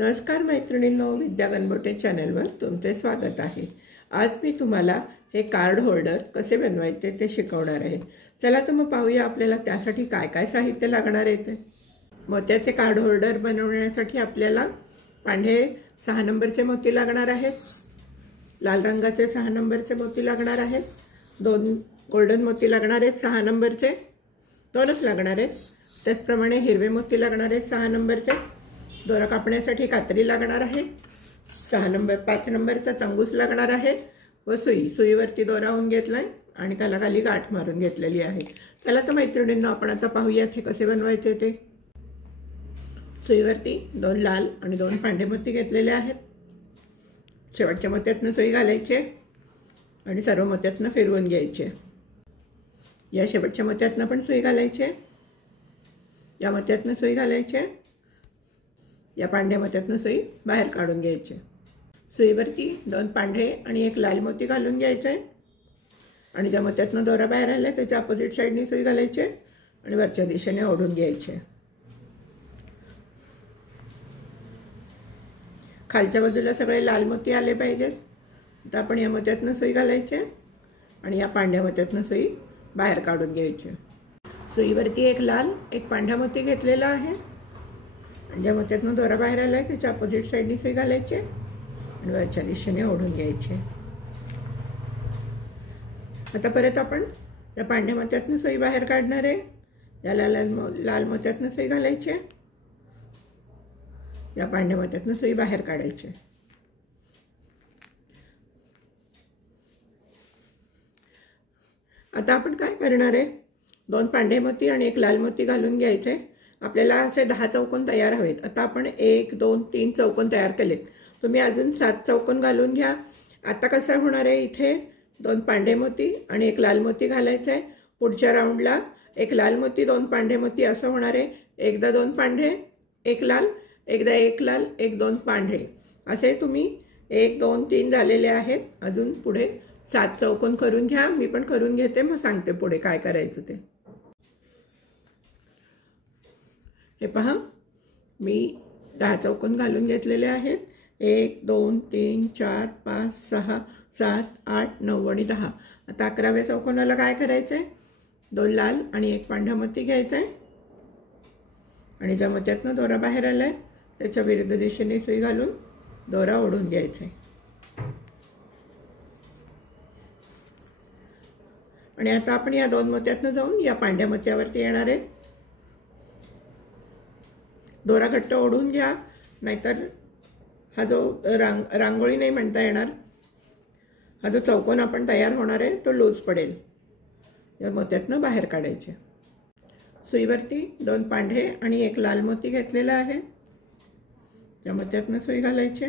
नमस्कार मैत्रिणींनो, विद्या गणबोटे चॅनलवर तुमचे स्वागत आहे। आज मी तुम्हाला हे कार्ड होल्डर कसे बनवायचे ते शिकवणार आहे। चला तर मग पाहूया आपल्याला त्यासाठी काय काय साहित्य लागणार आहे ते। मोत्याचे कार्ड होल्डर बनवण्यासाठी आपल्याला पांढरे 6 नंबरचे मोती लागणार आहेत, लाल रंगाचे 6 नंबरचे मोती लागणार आहेत, 2 गोल्डन मोती लागणार आहेत 6 नंबरचे, 2च लागणार आहेत। त्याचप्रमाणे हिरवे मोती लागणार आहेत 6 नंबरचे, दोरा कापण्यासाठी कात्री लागणार आहे, 5 नंबरचा तंगूस लागणार आहे व सुईवरती दोरा होऊन घेतलाय आणि त्याला खाली गाठ मारून घेतलेली आहे। चला तर मैत्रिणींनो, आपण आता पाहूयात हे कसे बनवायचे ते। सुईवरती 2 लाल आणि 2 पांढरे मोती घेतलेले आहेत। शेवटच्या मोत्यातनं सुई घालायची आणि सर्व मोत्यातनं फिरवून घ्यायचे। या शेवटच्या मोत्यातनं पण सुई घालायची, या मोत्यातनं सुई घालायची, या पांढऱ्या मोत्यातनं सुई बाहेर काढून घ्यायची। सुईवरती 2 पांढरे आणि 1 लाल मोती घालून घ्यायचे आणि ज्या मोत्यातनं दोरा बाहेर आला त्याच्या अपोजिट साईडनी सुई घालायची आणि वरच्या दिशेने ओढून घ्यायचे। खालच्या बाजूला सगळे लाल मोती आले पाहिजेत। तर आपण या मोत्यातनं सुई घालायची आणि या पांढऱ्या मोत्यातनं सुई बाहेर काढून घ्यायची। सुईवरती 1 लाल 1 पांढरा मोती घेतलेला आहे आणि ज्या मोत्यातनं दोरा बाहेर आला आहे त्याच्या अपोजिट साईडनी सुई घालायची आणि वरच्या दिशेने ओढून घ्यायचे। आता परत आपण या पांढऱ्या मोत्यातनं सुई बाहेर काढणार आहे। या लाल मोत्यातनं सुई घालायची, या पांढऱ्या मोत्यातनं सुई बाहेर काढायची। आता आपण काय करणार आहे, 2 पांढरे मोती आणि 1 लाल मोती घालून घ्यायचे। आपल्याला असे 10 चौकोन तयार हवेत। आता आपण 1 2 3 चौकोन तयार केलेत, तुम्ही अजून 7 चौकोन घालून घ्या। आता कसं होणार आहे, इथे 2 पांढरे मोती आणि 1 लाल मोती घालायचं आहे। पुढच्या राऊंडला 1 लाल मोती 2 पांढरे मोती असं होणार आहे। एकदा 2 पांढरे 1 लाल, एकदा 1 लाल 1 2 पांढरे, असे तुम्ही 1 2 3 झालेले आहेत। अजून पुढे 7 चौकोन करून घ्या। मी पण करून घेते, मग सांगते पुढे काय करायचं ते। हे पहा, मी 10 चौकोन घालून घेतलेले आहेत। 1 2 3 4 5 6 7 8 9 आणि 10। आता 11व्या चौकोनाला काय करायचं आहे, 2 लाल आणि 1 पांढरा मोती घ्यायचा आहे आणि ज्या मोत्यातनं दोरा बाहेर आला आहे त्याच्या विरुद्ध दिशेने सुई घालून दोरा ओढून घ्यायचा आहे। आणि आता आपण या 2 मोत्यातनं जाऊन या पांढऱ्या मोत्यावरती येणार आहे। दोरा घट्ट ओढून घ्या, नाहीतर हा जो रांगोळी नाही म्हणता येणार, हा जो चौकोन आपण तयार होणार आहे तो लूज पडेल। या मोत्यातनं बाहेर काढायचे। सुईवरती 2 पांढरे आणि 1 लाल मोती घेतलेला आहे, या मोत्यातनं सुई घालायची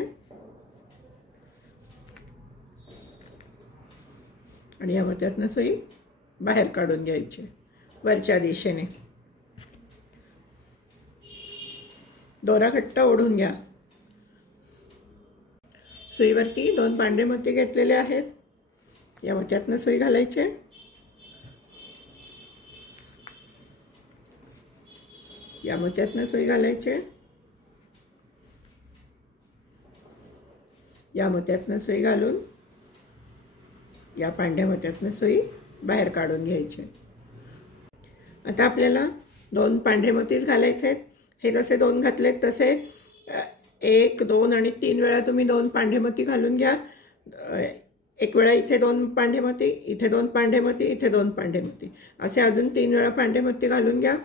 आणि या मोत्यातनं सुई बाहेर काढून घ्यायची वरच्या दिशेने। दोरा घट्ट ओढून घ्या। सुईवरती 2 पांढरे मोती घेतलेले आहेत, या मोत्यातनं सुई घालायचे, या मोत्यातनं सुई घालायचे, या मोत्यातनं सुई घालून या पांढऱ्या मोत्यातनं सुई बाहेर काढून घ्यायचे। आता आपल्याला 2 पांढरे मोतीच घालायचे आहेत। हे जसे 2 घातलेत तसे 1 2 आणि 3 वेळा तुम्ही 2 पांढरे मोती घालून घ्या। एक वेळा इथे 2 पांढरे मोती, इथे 2 पांढरे मोती, इथे 2 पांढरे मोती, असे अजून 3 वेळा पांढरे मोती घालून घ्या।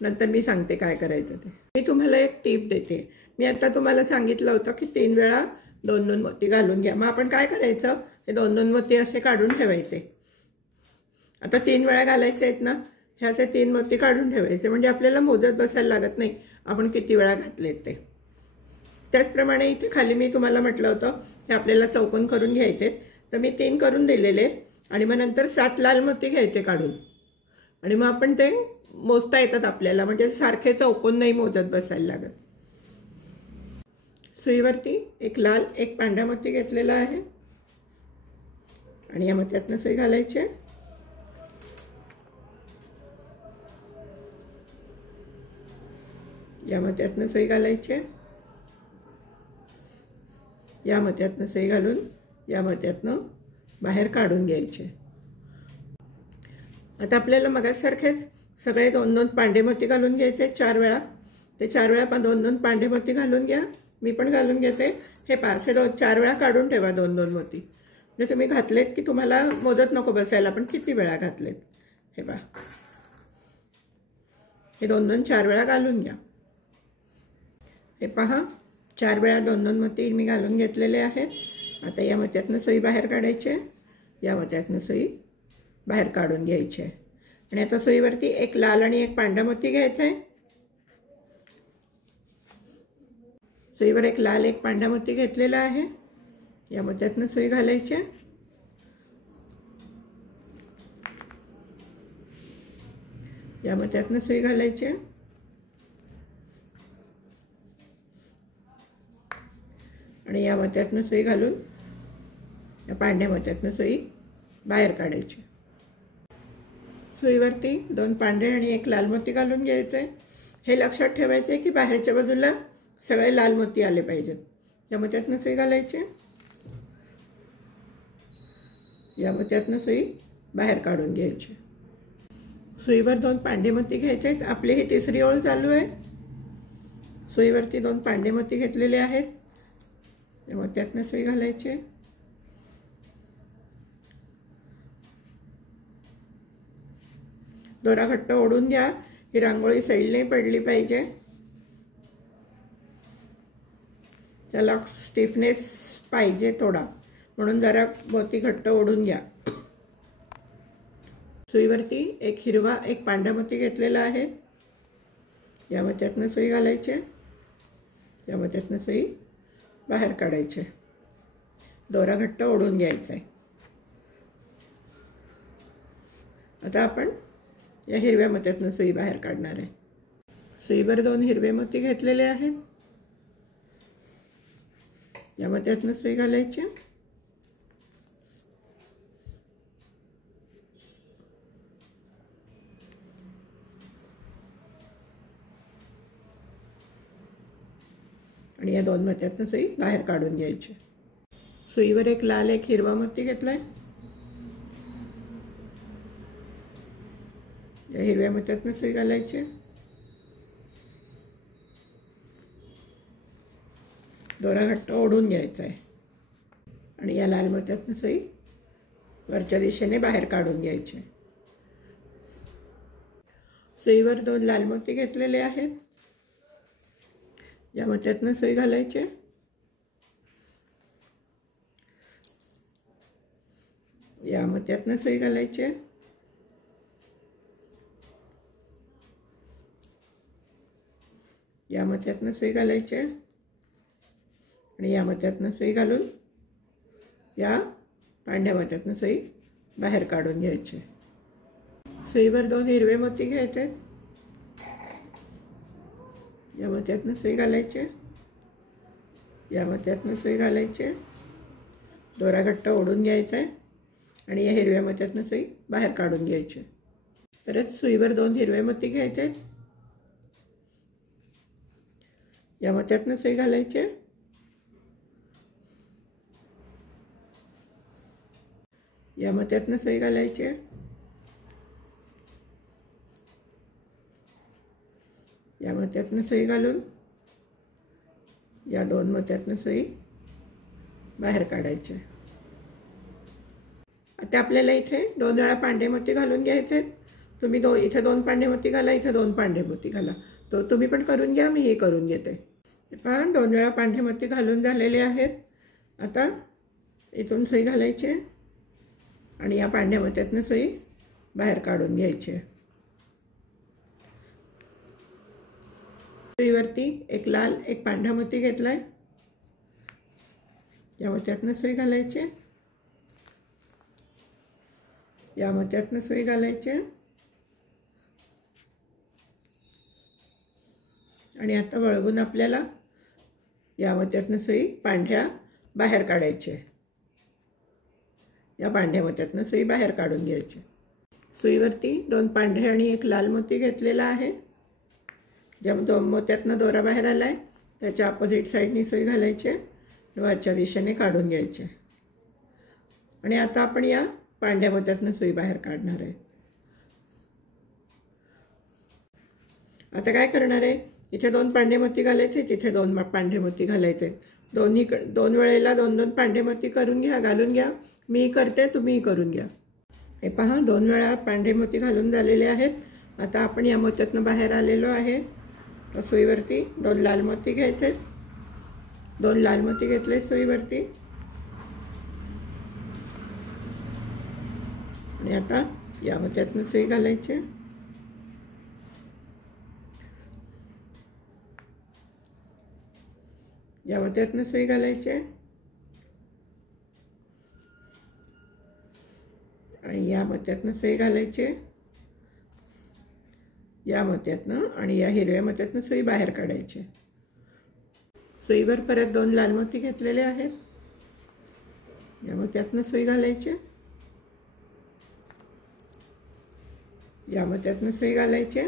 नंतर मी सांगते काय करायचं ते। मी तुम्हाला एक टिप देते। मी आता तुम्हाला सांगितलं होतं की 3 वेळा 2-2 मोती घालून घ्या। मग आपण काय करायचं, हे 2-2 मोती असे काढून ठेवायचे। आता 3 वेळा घालायचे आहेत ना, हे असे 3 मोती काढून ठेवायचे, म्हणजे आपल्याला मोजत बसायला लागत नाही आपण किती वेळा घातलेत ते। त्याचप्रमाणे इथे खाली मी तुम्हाला म्हटलं होतं हे आपल्याला चौकोन करून घ्यायचे, तर मी 3 करून दिलेले आणि मग नंतर 7 लाल मोती घ्यायचे काढून आणि मग आपण ते मोजता येतात आपल्याला, म्हणजे सारखे चौकोन नाही मोजत बसायला लागत। सुईवरती 1 लाल 1 पांढरा मोती घेतलेला आहे आणि या मोत्यातनं सुई घालायची, या मोत्यातनं सुई घालायची या मोत्यातनं सुई घालून या मोत्यातनं बाहेर काढून घ्यायचे। आता आपल्याला मगासारखेच सगळे 2-2 पांढरे मोती घालून घ्यायचे 4 वेळा। ते 4 वेळा 2-2 पांढरे मोती घालून घ्या। मी पण घालून घेते। हे 4 वेळा काढून ठेवा 2-2 मोती, म्हणजे तुम्ही घातलेत की तुम्हाला मोजत नको बसायला पण किती वेळा घातलेत। हे पहा, हे 2-2 4 वेळा घालून घ्या। हे पहा 4 वेळा 2-2 मोती मी घालून घेतलेले आहेत। आता या मोत्यातनं सुई बाहेर काढायची, या मोत्यातनं सुई बाहेर काढून घ्यायची आणि आता सुईवरती एक लाल आणि एक पांढरा मोती घ्यायचा आहे। सुईवर एक लाल एक पांढरा मोती घेतलेला आहे। या मोत्यातनं सुई घालायची, या मोत्यातनं सुई घालायची आणि या मोत्यातनं सुई घालून या पांढऱ्या मोत्यातनं सुई बाहेर काढायची। सुईवरती 2 पांढरे आणि एक लाल मोती घालून घ्यायचे। हे लक्षात ठेवायचे की बाहेरच्या बाजूला सगळे लाल मोती आले पाहिजेत। या मोत्यातनं सुई घालायची, या मोत्यातनं सुई बाहेर काढून घ्यायची। सुईवर 2 पांढरे मोती घ्यायचे आहेत। आपली ही तिसरी ओळ चालू आहे। सुईवरती 2 पांढरे मोती घेतलेले आहेत। या मोत्यातनं सुई घालायची, दोरा घट्ट ओढून घ्या। ही रांगोळी सैल नाही पडली पाहिजे, त्याला स्टिफनेस पाहिजे थोडा, म्हणून जरा मोती घट्ट ओढून घ्या। सुईवरती एक हिरवा एक पांढरा मोती घेतलेला आहे। या मोत्यातनं सुई घालायची, या मोत्यातनं सुई बाहेर काढायची, दोरा घट्ट ओढून घ्यायचा आहे। आता आपण या हिरव्या मोत्यातनं सुई बाहेर काढणार आहे। सुईवर 2 हिरवे मोती घेतलेले आहेत। या मोत्यातनं सुई घालायची, आणि या 2 मोत्यातनं सुई बाहेर काढून घ्यायची। सुईवर एक लाल एक हिरवा मोती घेतलाय। या हिरव्या मोत्यातनं सुई घालायची, दोरा घट्ट ओढून घ्यायचा आहे आणि या लाल मोत्यातनं सुई वरच्या दिशेने बाहेर काढून घ्यायची। सुईवर 2 लाल मोती घेतलेले आहेत। या मोत्यातनं सुई घालायची, या मोत्यातनं सुई घालायची, या मोत्यातनं सुई घालायची आणि या मोत्यातनं सुई घालून या पांढऱ्या मोत्यातनं सुई बाहेर काढून घ्यायची। सुईवर 2 हिरवे मोती घ्यायचे, या मोत्यातनं सुई घालायची, या मोत्यातनं सुई घालायची, दोरा घट्ट ओढून घ्यायचा आहे आणि या हिरव्या मोत्यातनं सुई बाहेर काढून घ्यायची। परत सुईवर 2 हिरवे मोती घ्यायचे, या मोत्यातनं सुई घालायची, या मोत्यातनं सुई घालायची, या मोत्यातनं सुई घालून या 2 मोत्यातनं सुई बाहेर काढायची। आता आपल्याला इथे 2 वेळा पांढरे मोती घालून घ्यायचे आहेत। तुम्ही इथे 2 पांढरे मोती घाला, इथे 2 पांढरे मोती घाला, तो तुम्ही पण करून घ्या, मी हे करून घेते। पहा 2 वेळा पांढरे मोती घालून झालेले आहेत। आता इथून सुई घालायची आणि या पांढऱ्या मोत्यातनं सुई बाहेर काढून घ्यायची। सुईवरती एक लाल एक पांढरा मोती घेतलाय, या मोत्यातनं सुई घालायची, या मोत्यातनं सुई घालायची आणि आता वळवून आपल्याला या मोत्यातनं सुई पांढऱ्या बाहेर काढायची। या पांढऱ्या मोत्यातनं सुई बाहेर काढून घ्यायची। सुईवरती 2 पांढरे आणि एक लाल मोती घेतलेला आहे। ज्या 2 मोत्यातनं दोरा बाहेर आलाय त्याच्या अपोजिट साईडनी सुई घालायची, वरच्या दिशेने काढून घ्यायचे. आणि आता आपण या पांढऱ्या मोत्यातनं सुई बाहेर काढणार आहे. आता काय करणार आहे, इथे 2 पांढरे मोती घालायचे, तिथे 2 पांढरे मोती घालायचे. दोन वेळेला 2 पांढरे मोती घालून घ्या. मी करते, तुम्हीही करून घ्या. हे पहा, 2 वेळा पांढरे मोती घालून झालेले आहेत. आता आपण या मोत्यातनं बाहेर आलेलो आहे. तर सुईवरती 2 लाल मोती घ्यायचे. 2 लाल मोती घेतले सुईवरती. आणि आता या मोत्यातनं सुई घालायची. या मोत्यातनं सुई घालायची आणि या मोत्यातनं सुई घालायची. या मोत्यातनं आणि या हिरव्या मोत्यातनं सुई बाहेर काढायची. सुईवर परत 2 लाल मोती घेतलेले आहेत. या मोत्यातनं सुई घालायची. या मोत्यातनं सुई घालायची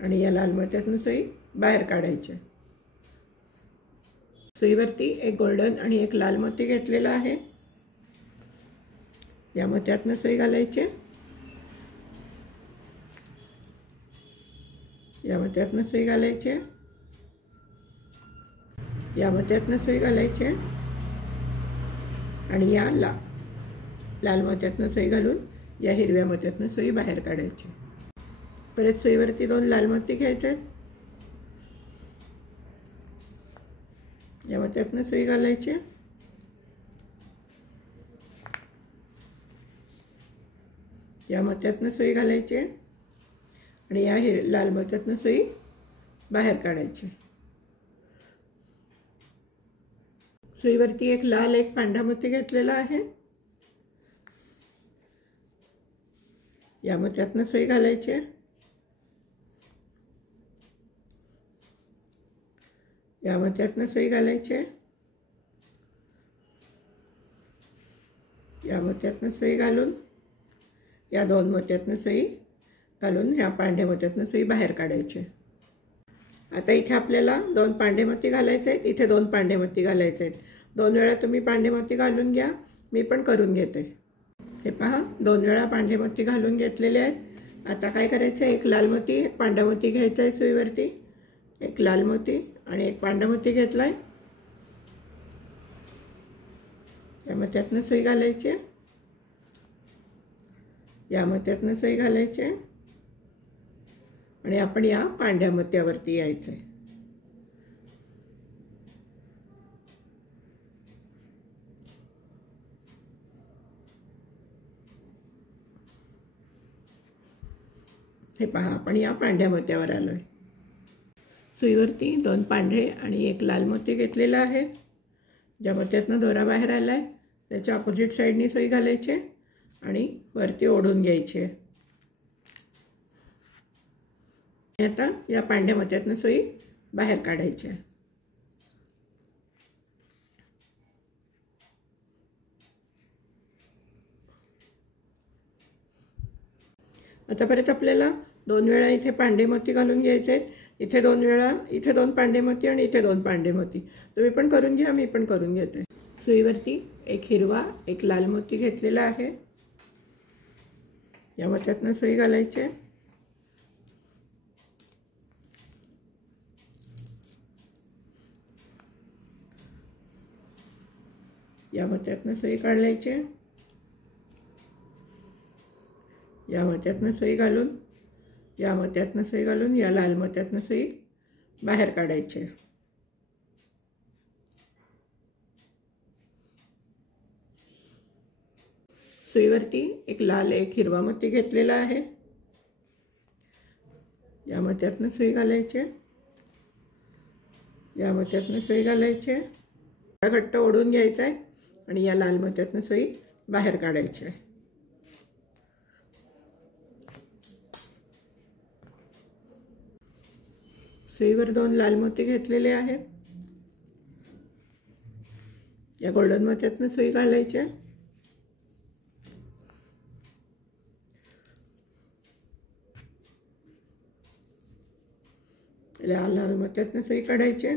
आणि या लाल मोत्यातनं सुई बाहेर काढायची. सुईवरती एक गोल्डन आणि एक लाल मोती घेतलेला आहे. या मोत्यातनं सुई घालायची. या मोत्यातनं सुई घालायची. या मोत्यातनं सुई घालायची आणि या लाल मोत्यातनं सुई घालून या हिरव्या मोत्यातनं सुई बाहेर काढायची. परत सुईवरती 2 लाल मोती घ्यायचे. या मोत्यातनं सुई घालायची. या मोत्यातनं सुई घालायची आणि या लाल मोत्यातनं सुई बाहेर काढायची. सुईवरती एक लाल एक पांढरा मोती घेतलेला आहे. या मोत्यातनं सुई घालायची. या मोत्यातनं सुई घालायची. या मोत्यातनं सुई घालून या 2 मोत्यातनं सुई घालून या पांढऱ्या मोत्यातनं सुई बाहेर काढायची. आता इथे आपल्याला 2 पांढरे मोती घालायचे आहेत. इथे 2 पांढरे मोती घालायचे आहेत. 2 वेळा तुम्ही पांढरे मोती घालून घ्या. मी पण करून घेते. हे पहा, 2 वेळा पांढरे मोती घालून घेतलेले आहेत. आता काय करायचं, एक लाल मोती एक पांढरा मोती घ्यायचा आहे. सुईवरती एक लाल मोती आणि एक पांढरा मोती घेतला आहे. या मोत्यातनं सुई घालायची. या मोत्यातनं सुई घालायची आणि आपण या पांढऱ्या मोत्यावरती यायचं आहे. हे पहा, आपण या पांढऱ्या मोत्यावर आलो आहे. सुईवरती 2 पांढरे आणि एक लाल मोती घेतलेला आहे. ज्या मोत्यातनं दोरा बाहेर आला आहे त्याच्या अपोजिट साईडनी सुई घालायची आणि वरती ओढून घ्यायची. आता या पांढऱ्या मोत्यातनं सुई बाहेर काढायची. आता परत आपल्याला 2 वेळा इथे पांढरे मोती घालून घ्यायचे आहेत. इथे 2 वेळा, इथे 2 पांढरे मोती आणि इथे 2 पांढरे मोती. तुम्ही पण करून घ्या, मी पण करून घेते. सुईवरती एक हिरवा एक लाल मोती घेतलेला आहे. या मोत्यातनं सुई घालायची. या मोत्यातनं सुई काढायची. या मोत्यातनं सुई घालून या मोत्यातनं सुई घालून या लाल मोत्यातनं सुई बाहेर काढायची. सुईवरती एक लाल एक हिरवा मोती घेतलेला आहे. या मोत्यातनं सुई घालायची. या मोत्यातनं सुई घालायची. घट्ट ओढून घ्यायचं आहे आणि या लाल मोत्यातनं सुई बाहेर काढायची आहे. सुईवर 2 लाल मोती घेतलेले आहेत. या गोल्डन मोत्यातनं सुई घालायची. लाल मोत्यातनं सुई काढायची.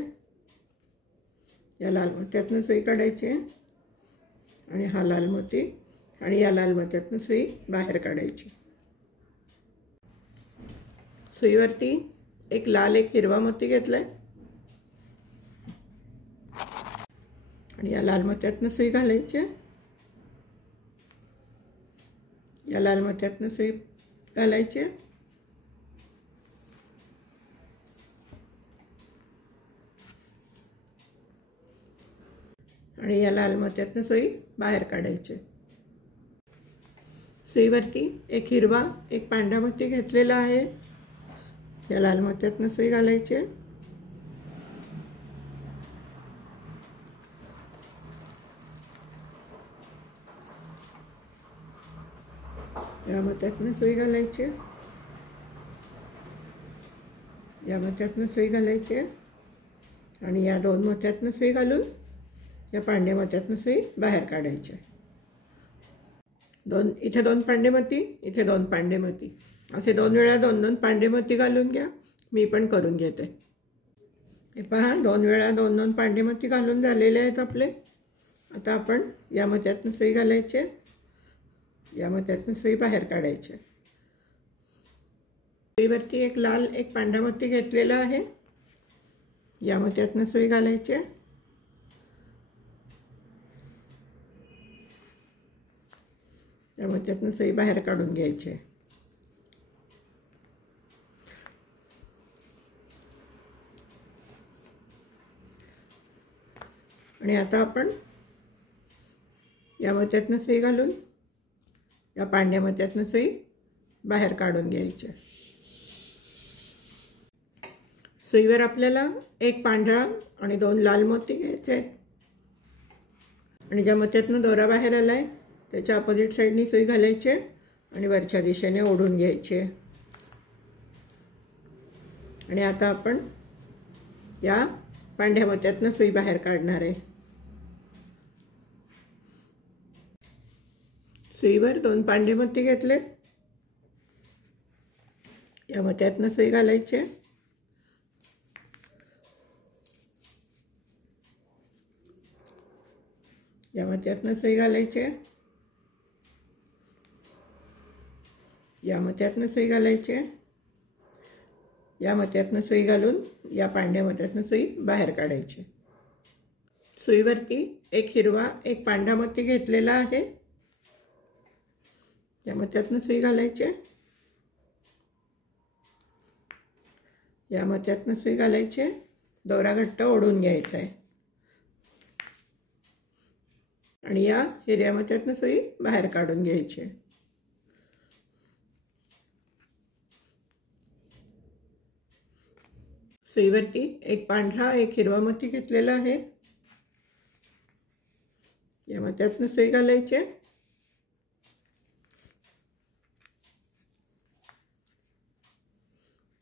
या लाल मोत्यातनं सुई काढायची आणि हा लाल मोती आणि या लाल मोत्यातनं सुई बाहेर काढायची. सुईवरती एक लाल एक हिरवा मोती घेतलाय आणि या लाल मोत्यातनं सुई घालायची. या लाल मोत्यातनं सुई घालायची आणि या लाल मोत्यातनं सुई बाहेर काढायची. सुईवरती एक हिरवा एक पांढरा मोती घेतलेला आहे. या लाल मोत्यातनं सुई घालायची. या मोत्यातनं सुई घालायची. या मोत्यातनं सुई घालायची आणि या दोन मोत्यातनं सुई घालून या पांढऱ्या मोत्यातनं सुई बाहेर काढायची. इथे दोन पांढरे मोती, इथे दोन पांढरे मोती, असे दोन वेळा दोन दोन पांढरे मोती घालून घ्या. मी पण करून घेते. हे पहा, दोन वेळा दोन दोन पांढरे मोती घालून झालेले आहेत आपले. आता आपण या मोत्यातनं सुई घालायचे. या मोत्यातनं सुई बाहेर काढायची. सुईवरती एक लाल एक पांढरा मोती घेतलेला आहे. या मोत्यातनं सुई घालायची. या मोत्यातनं सुई बाहेर काढून घ्यायची. आणि आता आपण या मोत्यातनं सुई घालून या पांढऱ्या मोत्यातनं सुई बाहेर काढून घ्यायची. सुईवर आपल्याला एक पांढरा आणि दोन लाल मोती घ्यायचे आहेत आणि ज्या मोत्यातनं दोरा बाहेर आला आहे त्याच्या अपोजिट साईडनी सुई घालायची आणि वरच्या दिशेने ओढून घ्यायची. आणि आता आपण या पांढऱ्या मोत्यातनं सुई बाहेर काढणार आहे. सुईवर दोन पांढरे मोती घेतलेत. या मोत्यातनं सुई घालायची. या मोत्यातनं सुई घालायची. या मोत्यातनं सुई घालायची. या मोत्यातनं सुई घालून या पांढऱ्या मोत्यातनं सुई बाहेर काढायची. सुईवरती एक हिरवा एक पांढरा मोती घेतलेला आहे. या मोत्यातनं सुई घालायची. या मोत्यातनं सुई घालायची. दोरा घट्ट ओढून घ्यायचा आहे आणि या हिरव्या मोत्यातनं सुई बाहेर काढून घ्यायची. सुईवरती एक पांढरा एक हिरवा मोती घेतलेला आहे. या मोत्यातनं सुई घालायची.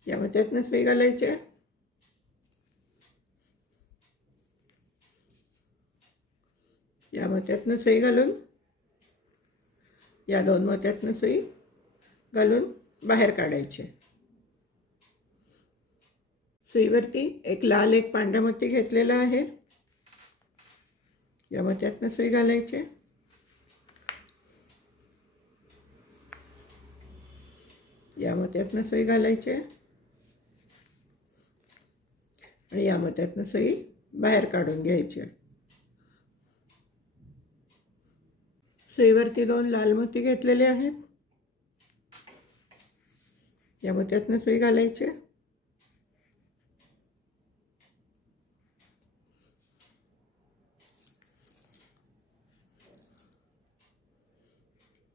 या मोत्यातनं सुई घालायची. या मोत्यातनं सुई घालून या दोन मोत्यातनं सुई घालून बाहेर काढायची. सुईवरती एक लाल एक पांढरा मोती घेतलेला आहे. या मोत्यातनं सुई घालायची. या मोत्यातनं सुई घालायची आणि या मोत्यातनं सुई बाहेर काढून घ्यायची. सुईवरती दोन लाल मोती घेतलेले आहेत. या मोत्यातनं सुई घालायची.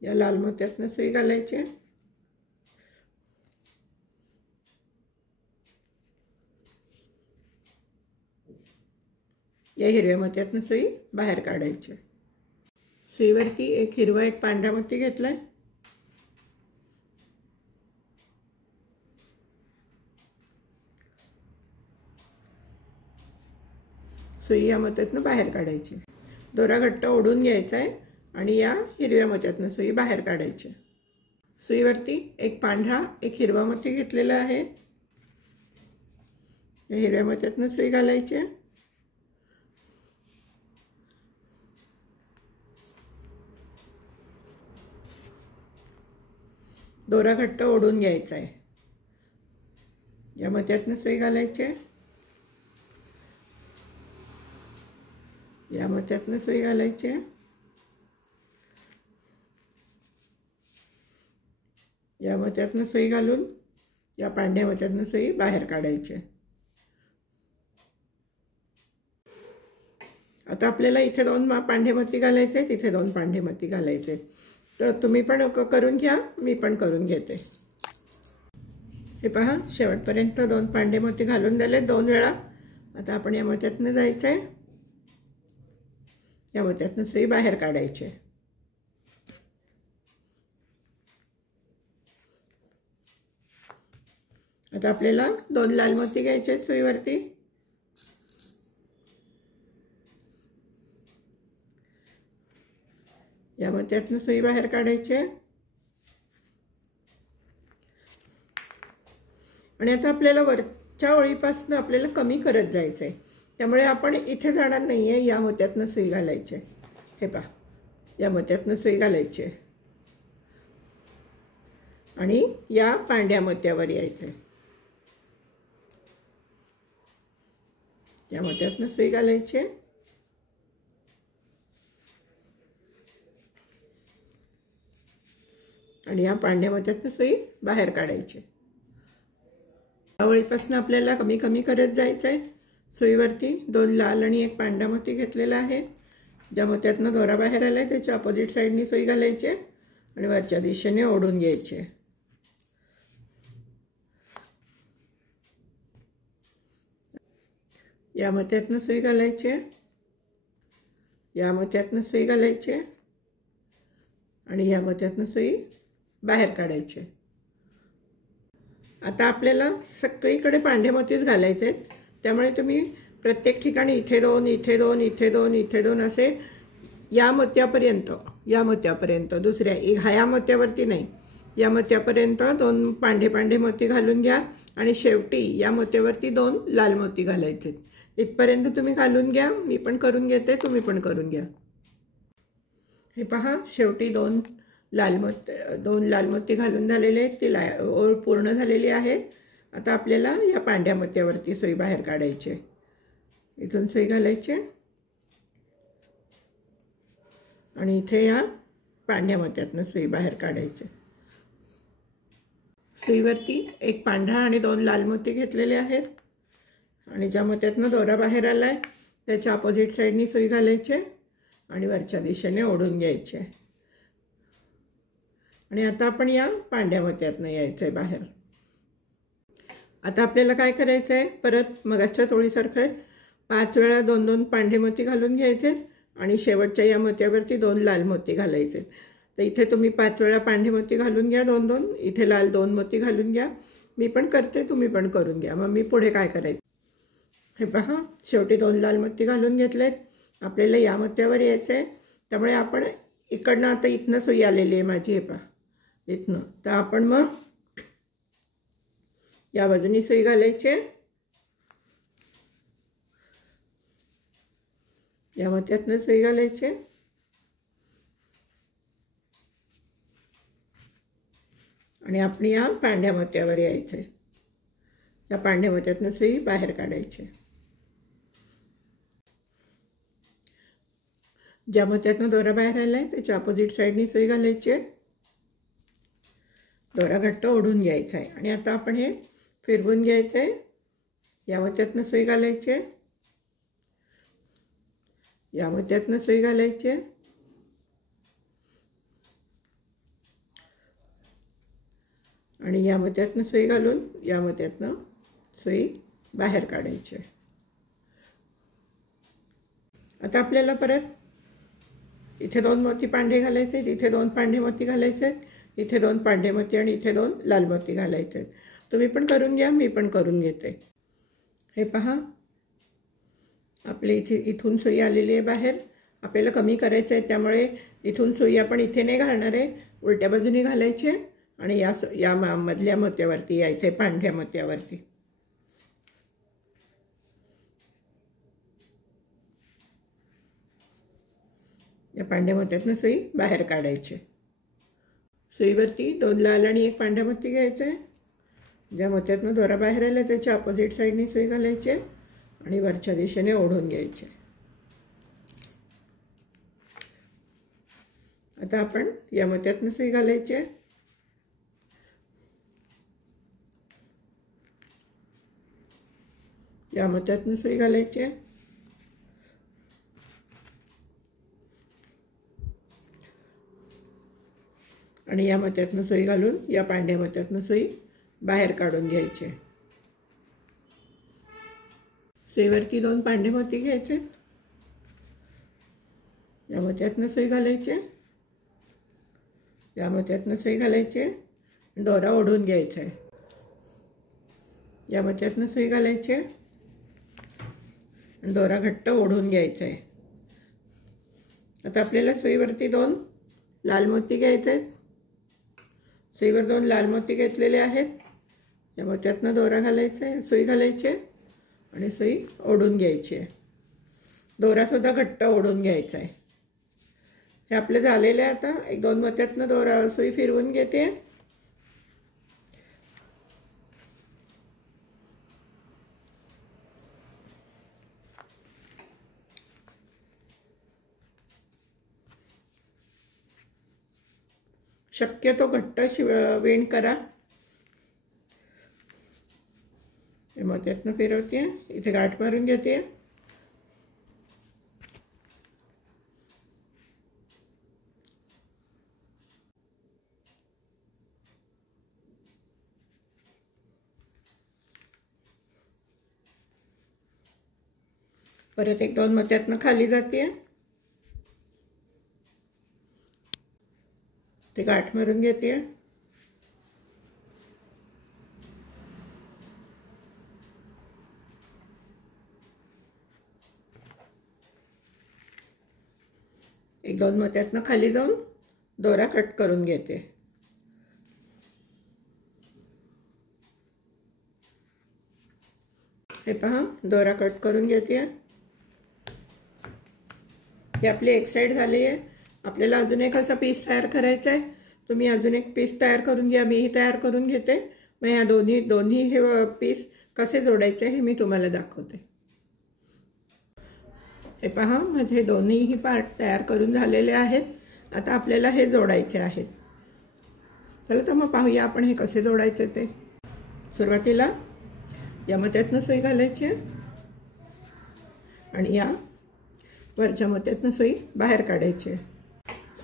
या लाल मोत्यातनं सुई घालायची. या हिरव्या मोत्यातनं सुई बाहेर काढायची. सुईवरती एक हिरवा एक पांढरा मोती घेतलाय. सुई या मोत्यातनं बाहेर काढायची. दोरा घट्ट ओढून घ्यायचा आहे आणि या हिरव्या मोत्यातनं सुई बाहेर काढायची. सुईवरती एक पांढरा एक हिरवा मोती घेतलेला आहे. या हिरव्या मोत्यातनं सुई घालायची. दोरा घट्ट ओढून घ्यायचा आहे. या मोत्यातनं सुई घालायची आहे. या मोत्यातनं सुई घालायची आहे. या मोत्यातनं सुई घालून या पांढऱ्या मोत्यातनं सुई बाहेर काढायची. आता आपल्याला इथे 2 पांढरे मोती घालायचे आहेत, इथे 2 पांढरे मोती घालायचे आहेत. तर तुम्ही पण करून घ्या, मी पण करून घेते. हे पहा, शेवटपर्यंत 2 पांढरे मोती घालून दिले 2 वेळा. आता आपण या मोत्यातनं जायचं आहे. या मोत्यातनं सुई बाहेर काढायची. आता आपल्याला 2 लाल मोती घ्यायचे सुईवरती. या मोत्यातनं सुई बाहेर काढायची. आणि आता आपल्याला वरच्या ओळीपासून आपल्याला कमी करत जायचं आहे. त्यामुळे आपण इथे जाणार नाही आहे. या मोत्यातनं सुई घालायची. हे पहा, या मोत्यातनं सुई घालायची आणि या पांढऱ्या मोत्यावर यायचं. या मोत्यातनं सुई घालायची आणि या पांढऱ्या मोत्यातनं सुई बाहेर काढायची. आवळीपासून आपल्याला कमी कमी करत जायचं आहे. सुईवरती 2 लाल आणि 1 पांढरा मोती घेतलेला आहे. ज्या मोत्यातनं दोरा बाहेर आला आहे त्याच्या अपोजिट साईडनी सुई घालायची आणि वरच्या दिशेने ओढून घ्यायचे. या मोत्यातनं सुई घालायची. या मोत्यातनं सुई घालायची आणि या मोत्यातनं सुई बाहेर काढायची. आता आपल्याला सगळीकडे पांढरे मोतीच घालायचे आहेत. त्यामुळे तुम्ही प्रत्येक ठिकाणी इथे 2, इथे 2, इथे 2, इथे 2 असे या मोत्यापर्यंत दुसऱ्या ह्या मोत्यावरती नाही, या मोत्यापर्यंत 2 पांढरे मोती घालून घ्या आणि शेवटी या मोत्यावरती 2 लाल मोती घालायचे. इथपर्यंत तुम्ही घालून घ्या. मी पण करून घेते, तुम्ही पण करून घ्या. हे पहा, शेवटी 2 लाल मोती घालून झालेले आहेत. ती ओळ पूर्ण झालेली आहे. आता आपल्याला या पांढऱ्या मोत्यावरती सुई बाहेर काढायची. इथून सुई घालायची आणि इथे या पांढऱ्या मोत्यातनं सुई बाहेर काढायची. सुईवरती 1 पांढरा आणि 2 लाल मोती घेतलेले आहेत आणि ज्या मोत्यातनं दोरा बाहेर आला आहे त्याच्या अपोजिट साईडनी सुई घालायची आणि वरच्या दिशेने ओढून घ्यायचे. आणि आता आपण या पांढऱ्या मोत्यातनं यायचं आहे बाहेर. आता आपल्याला काय करायचं आहे, परत मगाच्या चोळीसारखं 5 वेळा 2-2 पांढरे मोती घालून घ्यायचे आणि शेवटच्या या मोत्यावरती 2 लाल मोती घालायचे. तर इथे तुम्ही 5 वेळा पांढरे मोती घालून घ्या 2-2, इथे लाल 2 मोती घालून घ्या. मी पण करते, तुम्ही पण करून घ्या. मग मी पुढे काय करायचं. हे पहा, शेवटी 2 लाल मोती घालून घेतलेत. आपल्याला या मोत्यावर यायचं आहे. त्यामुळे आपण इकडनं आता इथनं सुई आलेली आहे माझी. हे पहा, इथनं. तर आपण मग या बाजूनी सुई घालायची. या मोत्यातनं सुई घालायची आणि आपण या पांढऱ्या मोत्यावर यायचं. या पांढऱ्या मोत्यातनं सुई बाहेर काढायची. ज्या मोत्यातनं दोरा बाहेर आला आहे त्याच्या अपोजिट साईडनी सुई घालायची. दोरा घट्ट ओढून घ्यायचा आहे आणि आता आपण हे फिरवून घ्यायचं आहे. या मोत्यातनं सुई घालायची. या मोत्यातनं सुई घालायची आणि या मोत्यातनं सुई घालून या मोत्यातनं सुई बाहेर काढायची. आता आपल्याला परत इथे 2 मोती पांढरे घालायचे, इथे 2 पांढरे मोती घालायचे, इथे 2 पांढरे मोती आणि इथे 2 लाल मोती घालायचे. तुम्ही पण करून घ्या, मी पण करून घेते. हे पहा, आपले इथून सुई आलेली आहे बाहेर. आपल्याला कमी करायचं आहे त्यामुळे इथून सुई आपण इथे नाही घालणार आहे, उलट्या बाजूने घालायची आणि या मधल्या मोत्यावरती यायचं आहे, पांढऱ्या मोत्यावरती. या पांढऱ्या मोत्यातनं सुई बाहेर काढायची. सुईवरती 2 लाल आणि 1 पांढऱ्या मोती घ्यायचे आहे. ज्या मोत्यातनं दोरा बाहेर आला त्याच्या अपोजिट साईडने सुई घालायची आणि वरच्या दिशेने ओढून घ्यायचे. आता आपण या मोत्यातनं सुई घालायची आहे. या मोत्यातनं सुई घालायची आहे. आणि या मोत्यातनं सुई घालून या पांढऱ्या मोत्यातनं सुई बाहेर काढून घ्यायची. सुईवरती 2 पांढरे मोती घ्यायचे. या मोत्यातनं सुई घालायची. या मोत्यातनं सुई घालायची. दोरा ओढून घ्यायचा आहे. या मोत्यातनं सुई घालायची. दोरा घट्ट ओढून घ्यायचा आहे. आता आपल्याला सुईवरती 2 लाल मोती घ्यायचे आहेत. सुईवर 2 लाल मोती घेतलेले आहेत. या मोत्यातनं दोरा घालायचा आहे, सुई घालायची आणि सुई ओढून घ्यायची आहे. दोरासुद्धा घट्ट ओढून घ्यायचा आहे. हे आपले झालेले आहे. आता 1-2 मोत्यातनं दोरा सुई फिरवून घेते. शक्यतो घट्ट विण करा. मोत्यातनं फिरवते. इथे गाठ मारून घेते. परत 1-2 मोत्यातनं खाली जाते. ते गाठ मारून घेते. एक 2 मोत्यातनं खाली जाऊन दोरा कट करून घेते. हे पहा, दोरा कट करून घेते. ही आपली एक साईड झाली आहे. आपल्याला अजून एक असा पीस तयार करायचा आहे. तुम्ही अजून एक पीस तयार करून घ्या. मीही तयार करून घेते. मग ह्या दोन्ही हे पीस कसे जोडायचे हे मी तुम्हाला दाखवते. हे पहा, माझे दोन्हीही पार्ट तयार करून झालेले आहेत. आता आपल्याला हे जोडायचे आहेत. चला तर मग पाहूया आपण हे कसे जोडायचे ते. सुरुवातीला या मोत्यातनं सुई घालायची आणि या वरच्या मोत्यातनं सुई बाहेर काढायची.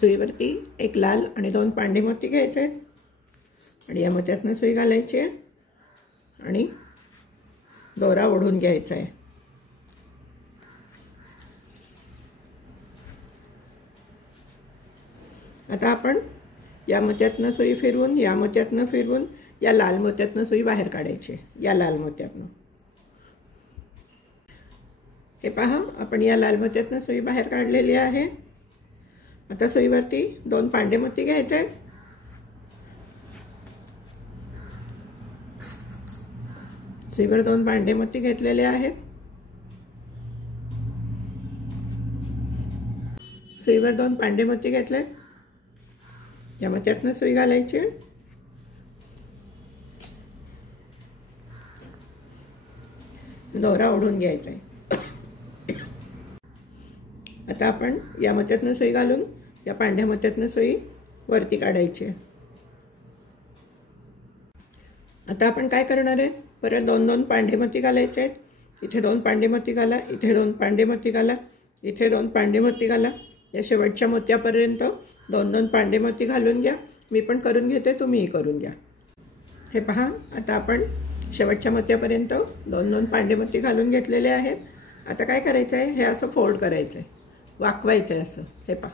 सुईवरती 1 लाल आणि 2 पांढरे मोती घ्यायचे आणि या मोत्यातनं सुई घालायची आणि दोरा ओढून घ्यायचा आहे. आता आपण या मोत्यातनं सुई फिरवून, या मोत्यातनं फिरवून, या लाल मोत्यातनं सुई बाहेर काढायची. या लाल मोत्यातनं हे पहा, आपण या लाल मोत्यातनं सुई बाहेर काढलेली आहे. आता सुईवरती 2 पांढरे मोती घ्यायचे आहेत. सुईवर 2 पांढरे मोती घेतलेले आहेत. सुईवर 2 पांढरे मोती घेतले. या मोत्यातनं सुई घालायची. दोरा ओढून घ्यायचा आहे. आता आपण या मोत्यातनं सुई घालून या पांढऱ्या मोत्यातनं सुई वरती काढायची. आता आपण काय करणार आहे, परत 2-2 पांढरे मोती घालायचे आहेत. इथे 2 पांढरे मोती घाला, इथे 2 पांढरे मोती घाला, इथे 2 पांढरे मोती घाला. या शेवटच्या मोत्यापर्यंत 2-2 पांढरे मोती घालून घ्या. मी पण करून घेते, तुम्हीही करून घ्या. हे पहा, आता आपण शेवटच्या मोत्यापर्यंत 2-2 पांढरे मोती घालून घेतलेले आहेत. आता काय करायचं आहे, हे असं फोल्ड करायचं आहे, वाकवायचं आहे असं. हे पहा,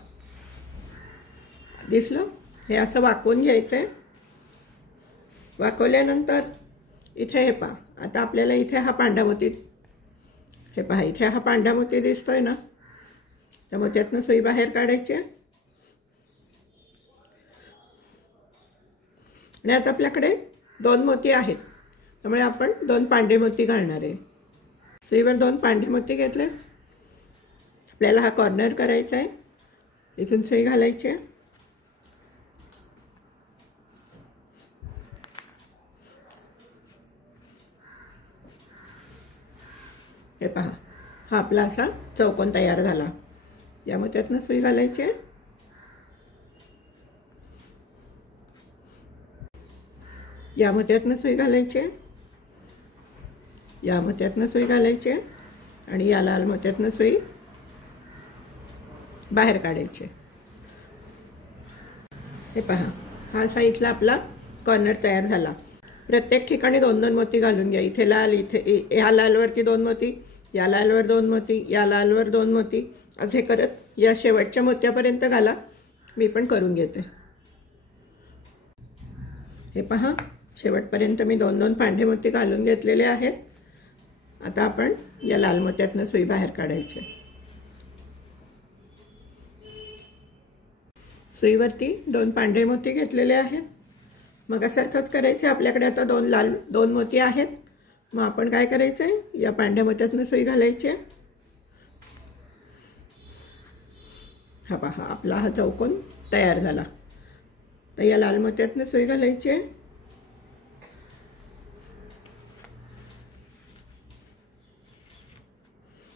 दिसलं? हे असं वाकवून घ्यायचं आहे. वाकवल्यानंतर इथे हे पहा, आता आपल्याला इथे हा पांढरा मोती, हे पहा इथे हा पांढरा मोती दिसतोय ना, त्या मोत्यातनं सुई बाहेर काढायची. आणि आता आपल्याकडे 2 मोती आहेत, त्यामुळे आपण 2 पांढरे मोती घालणार आहे. सुईवर 2 पांढरे मोती घेतले. आपल्याला हा कॉर्नर करायचा आहे. इथून सुई घालायची. हे पहा, हा आपला असा चौकोन तयार झाला. या मोत्यातनं सुई घालायची आहे. या मोत्यातनं सुई घालायची आहे. या मोत्यातनं सुई घालायची आहे आणि या लाल मोत्यातनं सुई बाहेर काढायची. हे पहा, हा साईडला आपला कॉर्नर तयार झाला. प्रत्येक ठिकाणी 2-2 मोती घालून घ्या. इथे लाल, इथे ह्या लालवरती 2 मोती, या लालवर 2 मोती, या लालवर 2 मोती, असे करत या शेवटच्या मोत्यापर्यंत घाला. मी पण करून घेते. हे पहा, शेवटपर्यंत मी 2-2 पांढरे मोती घालून घेतलेले आहेत. आता आपण या लाल मोत्यातनं सुई बाहेर काढायची. सुईवरती 2 पांढरे मोती घेतलेले आहेत. मग सारखंच करायचं. आपल्याकडे आता 2 मोती आहेत. मग आपण काय करायचं आहे, या पांढऱ्या मोत्यातनं सुई घालायची. हा पहा, आपला हा चौकोन तयार झाला. तर या लाल मोत्यातनं सुई घालायची.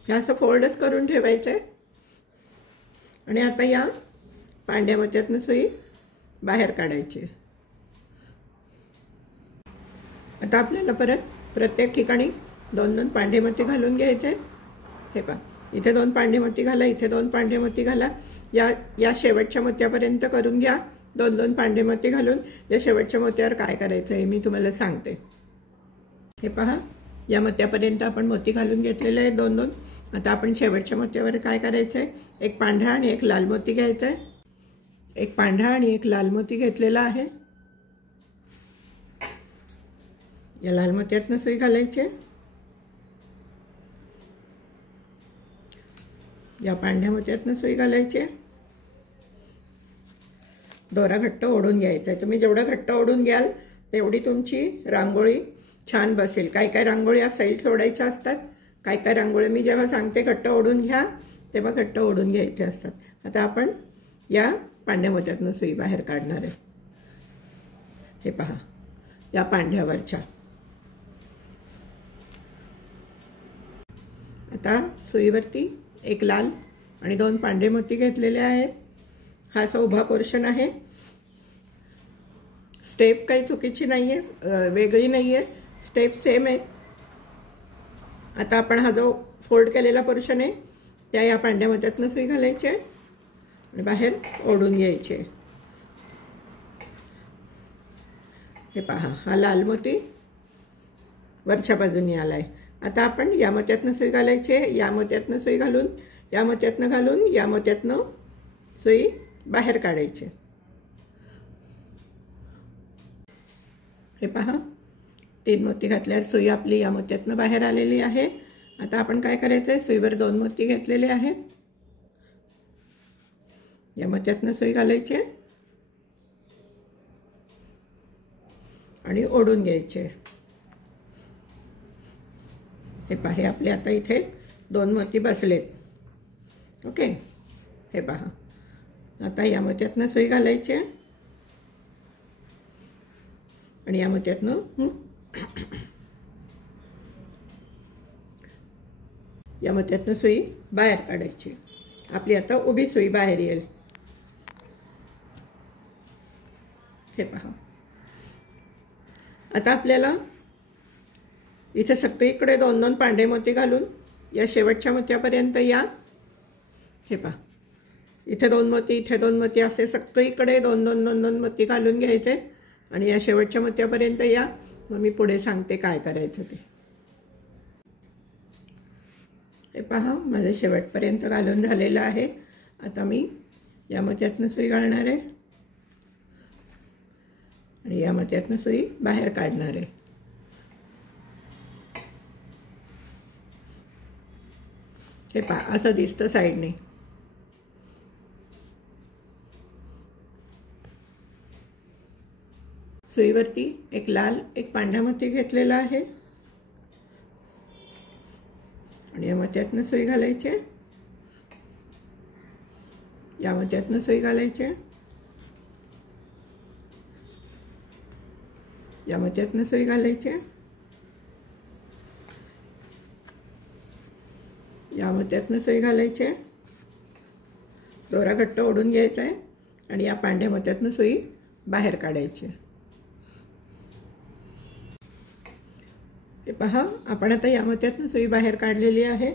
हे असं फोल्डच करून ठेवायचं आहे. आणि आता या पांढऱ्या मोत्यातनं सुई बाहेर काढायची. आता आपल्याला परत प्रत्येक ठिकाणी 2-2 पांढरे मोती घालून घ्यायचे आहेत. हे पहा, इथे 2 पांढरे मोती घाला, इथे 2 पांढरे मोती घाला. या शेवटच्या मोत्यापर्यंत करून घ्या. 2-2 पांढरे मोती घालून या शेवटच्या मोत्यावर काय करायचं आहे मी तुम्हाला सांगते. हे पहा, या मोत्यापर्यंत आपण मोती घालून घेतलेले आहेत 2-2. आता आपण शेवटच्या मोत्यावर काय करायचं आहे, एक पांढरा आणि एक लाल मोती घ्यायचा आहे. एक पांढरा आणि एक लाल मोती घेतलेला आहे. या लाल मोत्यातनं सुई घालायची. या पांढऱ्या मोत्यातनं सुई घालायची. दोरा घट्ट ओढून घ्यायचा आहे. तुम्ही जेवढं घट्ट ओढून घ्याल तेवढी तुमची रांगोळी छान बसेल. काय काय रांगोळ्या साईड सोडायच्या असतात, काय काय रांगोळ्या मी जेव्हा सांगते घट्ट ओढून घ्या तेव्हा घट्ट ओढून घ्यायच्या असतात. आता आपण या पांढऱ्या मोत्यातनं सुई बाहेर काढणार आहे. हे पहा, या पांढऱ्यावरच्या. आता सुईवरती एक लाल आणि 2 पांढरे मोती घेतलेले आहेत. हा असा उभा पोर्शन आहे. स्टेप काही चुकीची नाही आहे, वेगळी नाही आहे, स्टेप सेम आहेत. आता आपण हा जो फोल्ड केलेला पोर्शन आहे त्या या पांढऱ्या मोत्यातनं सुई घालायची आणि बाहेर ओढून घ्यायचे. हे पहा, हा लाल मोती वरच्या बाजूने आला आहे. आता आपण या मोत्यातनं सुई घालायची. या मोत्यातनं सुई घालून, या मोत्यातनं घालून, या मोत्यातनं सुई बाहेर काढायची. हे पहा, 3 मोती घातल्यावर सुई आपली या मोत्यातनं बाहेर आलेली आहे. आता आपण काय करायचं आहे, सुईवर 2 मोती घेतलेले आहेत. या मोत्यातनं सुई घालायची आणि ओढून घ्यायचे. हे पहा, हे आपले आता इथे 2 मोती बसलेत. ओके, हे पहा. आता या मोत्यातनं सुई घालायची आणि या मोत्यातनं या मोत्यातनं सुई बाहेर काढायची. आपली आता उभी सुई बाहेर येईल. हे पहा, आता आपल्याला इथे सगळीकडे 2-2 पांढरे मोती घालून या शेवटच्या मोत्यापर्यंत या. हे पहा, इथे 2 मोती, इथे 2 मोती, असे सगळीकडे 2-2 मोती घालून घ्यायचे आणि या शेवटच्या मोत्यापर्यंत या. मग मी पुढे सांगते काय करायचं ते. हे पहा, माझं शेवटपर्यंत घालून झालेलं आहे. आता मी या मोत्यातनं सुई घालणार आहे आणि या मोत्यातनं सुई बाहेर काढणार आहे. हे पहा, असं दिसतं साईडने. सुईवरती एक लाल एक पांढरा मोती घेतलेला आहे आणि या मोत्यातनं सुई घालायची. या मोत्यातनं सुई घालायची. या मोत्यातनं सुई घालायची. या मोत्यातनं सुई घालायची आहे, दोरा घट्ट ओढून घ्यायचा आहे आणि या पांढऱ्या मोत्यातनं सुई बाहेर काढायची. हे पहा, आपण आता या मोत्यातनं सुई बाहेर काढलेली आहे.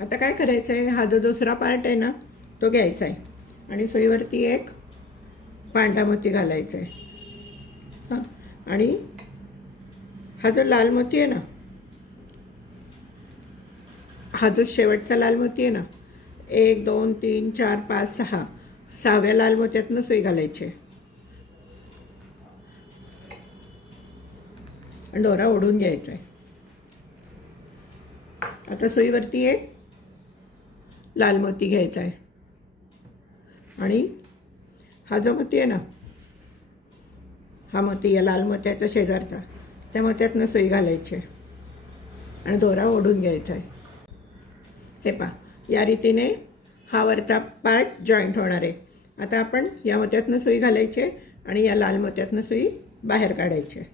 आता काय करायचं आहे, हा जो दुसरा पार्ट आहे ना तो घ्यायचा आहे आणि सुईवरती एक पांढरा मोती घालायचा आहे. हां, आणि हा जो लाल मोती आहे ना, हा जो शेवटचा लाल मोती आहे ना, 1 2 3 4 5 6 6व्या लाल मोत्यातनं सुई घालायची आणि दोरा ओढून घ्यायचा आहे. आता सुईवरती एक लाल मोती घ्यायचा आहे आणि हा जो मोती आहे ना, हा मोती या लाल मोत्याच्या शेजारचा, त्या मोत्यातनं सुई घालायची आहे आणि दोरा ओढून घ्यायचा आहे. हे पहा, या रीतीने हा वरचा पार्ट जॉईंट होणार आहे. आता आपण या मोत्यातनं सुई घालायची आहे आणि या लाल मोत्यातनं सुई बाहेर काढायची आहे.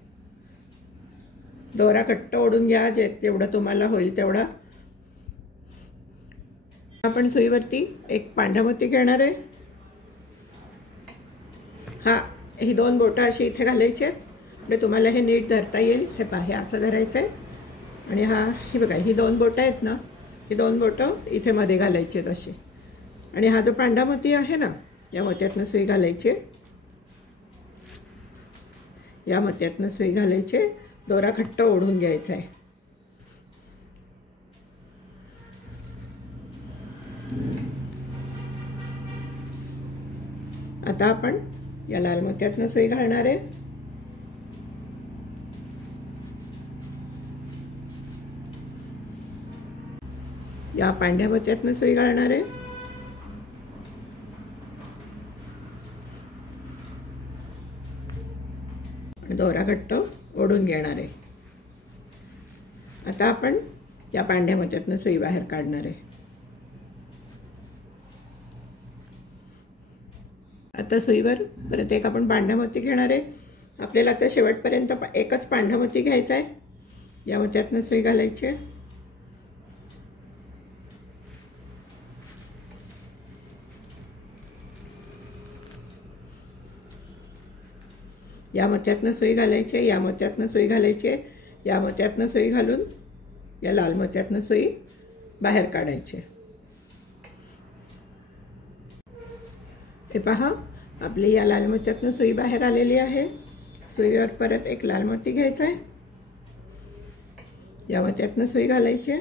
दोरा घट्ट ओढून घ्या, जेवढं तुम्हाला होईल तेवढा. आपण सुईवरती एक पांढरा मोती घेणार आहे. ही 2 बोटं अशी इथे घालायची आहेत, म्हणजे तुम्हाला हे नीट धरता येईल. हे पहा, हे असं धरायचं आहे आणि हे बघा, ही 2 बोटं आहेत ना, ही 2 बोटं इथे मध्ये घालायची आहेत अशी. आणि हा जो पांढरा मोती आहे ना, या मोत्यातनं सुई घालायची आहे, या मोत्यातनं सुई घालायची, दोरा घट्ट ओढून घ्यायचा आहे. आता आपण या लाल मोत्यातनं सुई घालणार आहे. या पांढऱ्या मोत्यातनं सुई घालणार आहे. आणि दोरा घट्ट ओढून घेणार आहे. आता आपण या पांढऱ्या मोत्यातनं सुई बाहेर काढणार आहे. आता सुईवर परत एक आपण पांढरा मोती घेणार आहे. आपल्याला आता शेवटपर्यंत एकच पांढरा मोती घ्यायचा आहे. या मोत्यातनं सुई घालायची आहे. या मोत्यातनं सुई घालायची, या मोत्यातनं सुई घालायची, या मोत्यातनं सुई घालून या लाल मोत्यातनं सुई बाहेर काढायची. हे पहा, आपली या लाल मोत्यातनं सुई बाहेर आलेली आहे. सुईवर परत एक लाल मोती घ्यायचा आहे. या मोत्यातनं सुई घालायची,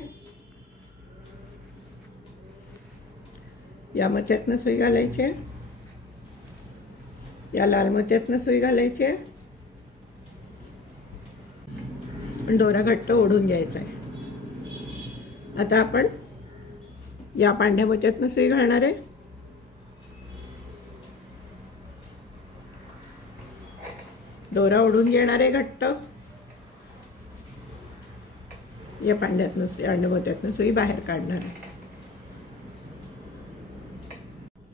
या मोत्यातनं सुई घालायची, या लाल मोत्यातनं सुई घालायची आणि दोरा घट्ट ओढून घ्यायचा आहे. आता आपण या पांढऱ्या मोत्यातनं सुई घालणार आहे. दोरा ओढून घेणार आहे घट्ट. या पांढऱ्या मोत्यातनं सुई बाहेर काढणार आहे.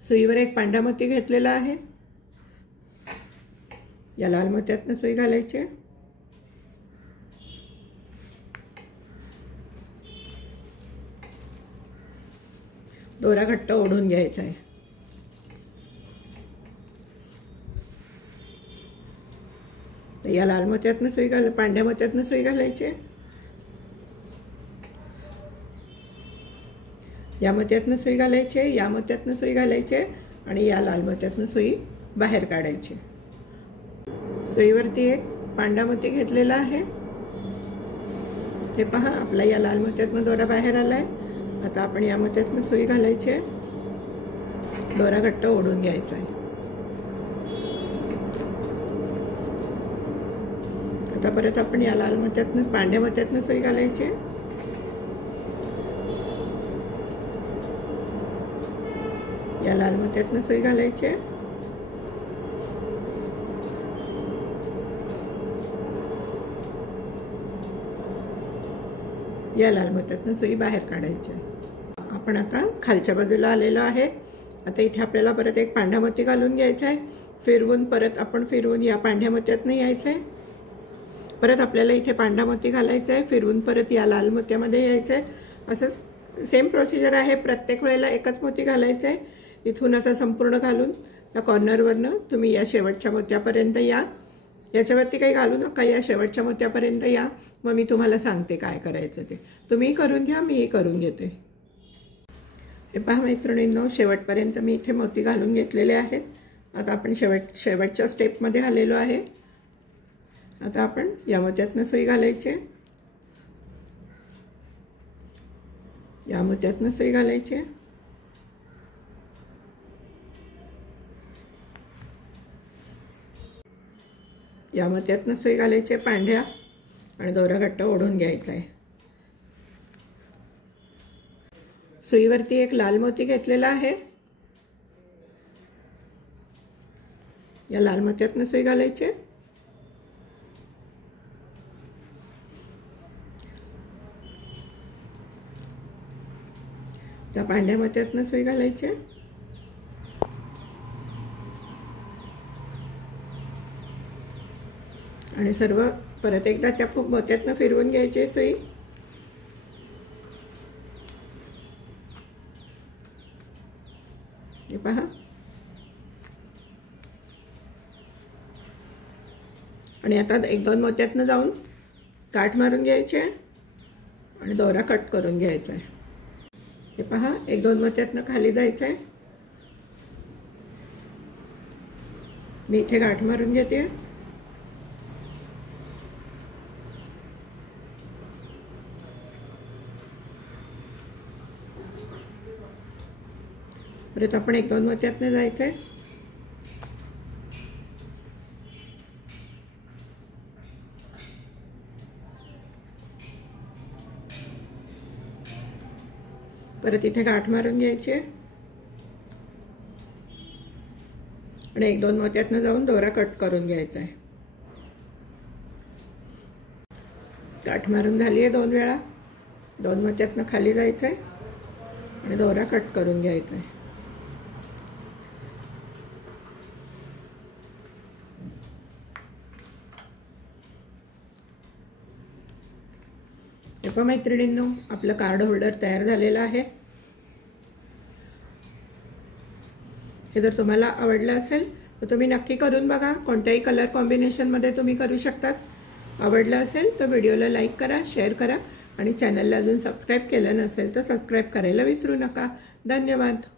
सुईवर एक पांढरा मोती घेतलेला आहे. या लाल मोत्यातनं सुई घालायची, दोरा घट्ट ओढून घ्यायचा आहे. या लाल मोत्यातनं सुई पांढऱ्या मोत्यातनं सुई घालायची, या मोत्यातनं सुई घालायची, या मोत्यातनं सुई घालायची आणि या लाल मोत्यातनं सुई बाहेर काढायची. सुईवरती एक पांढरा मोती घेतलेला आहे. हे पहा, आपला या लाल मोत्यातनं दोरा बाहेर आलाय. आता आपण या मोत्यातनं सुई घालायची, दोरा घट्ट ओढून घ्यायचा आहे. आता परत आपण या लाल मोत्यातनं पांढऱ्या मोत्यातनं सुई घालायची, या लाल मोत्यातनं सुई घालायची, या लाल मोत्यातनं सुई बाहेर काढायची. आपण आता खालच्या बाजूला आलेलो आहे. आता इथे आपल्याला परत एक पांढरा मोती घालून घ्यायचा आहे. फिरवून परत आपण फिरवून या पांढऱ्या मोत्यातनं यायचं आहे. परत आपल्याला इथे पांढरा मोती घालायचा आहे. फिरवून परत या लाल मोत्यामध्ये यायचं आहे. असंच सेम प्रोसिजर आहे, प्रत्येक वेळेला एकच मोती घालायचं आहे. इथून असं संपूर्ण घालून या कॉर्नरवरनं तुम्ही या शेवटच्या मोत्यापर्यंत या. याच्यावरती काही घालू नका, या शेवटच्या मोत्यापर्यंत या. मग मी तुम्हाला सांगते काय करायचं ते. तुम्ही करून घ्या, मीही करून घेते. हे पहा मैत्रिणींनो, शेवटपर्यंत मी इथे मोती घालून घेतलेले आहेत. आता आपण शेवटच्या स्टेपमध्ये आलेलो आहे. आता आपण या मोत्यातनं सुई घालायची, या मोत्यातनं सुई घालायची, या मोत्यातनं सुई घालायची पांढऱ्या, आणि दोरा घट्ट ओढून घ्यायचा आहे. सुईवरती एक लाल मोती घेतलेला आहे. या लाल मोत्यातनं सुई घालायची, या पांढऱ्या मोत्यातनं सुई घालायची, आणि सर्व परत एकदा त्या मोत्यातनं फिरवून घ्यायची सुई. हे पहा, आणि आता एक दोन मोत्यातनं जाऊन गाठ मारून घ्यायचे आणि दोरा कट करून घ्यायचा आहे. हे पहा, एक दोन मोत्यातनं खाली जायचं आहे. मी इथे गाठ मारून घेते. परत आपण एक दोन मोत्यातनं जायचं आहे. परत इथे गाठ मारून घ्यायची आणि एक दोन मोत्यातनं जाऊन दोरा कट करून घ्यायचा आहे. गाठ मारून झाली आहे 2 वेळा. 2 मोत्यातनं खाली जायचं आहे आणि दोरा कट करून घ्यायचा आहे. हे पहा मैत्रिणींनो, आपलं कार्ड होल्डर तयार झालेलं आहे. हे जर तुम्हाला आवडलं असेल तर तुम्ही नक्की करून बघा. कोणत्याही कलर कॉम्बिनेशनमध्ये तुम्ही करू शकतात. आवडलं असेल तर व्हिडिओला लाईक करा, शेअर करा, आणि चॅनलला अजून सबस्क्राईब केलं नसेल तर सबस्क्राईब करायला विसरू नका. धन्यवाद.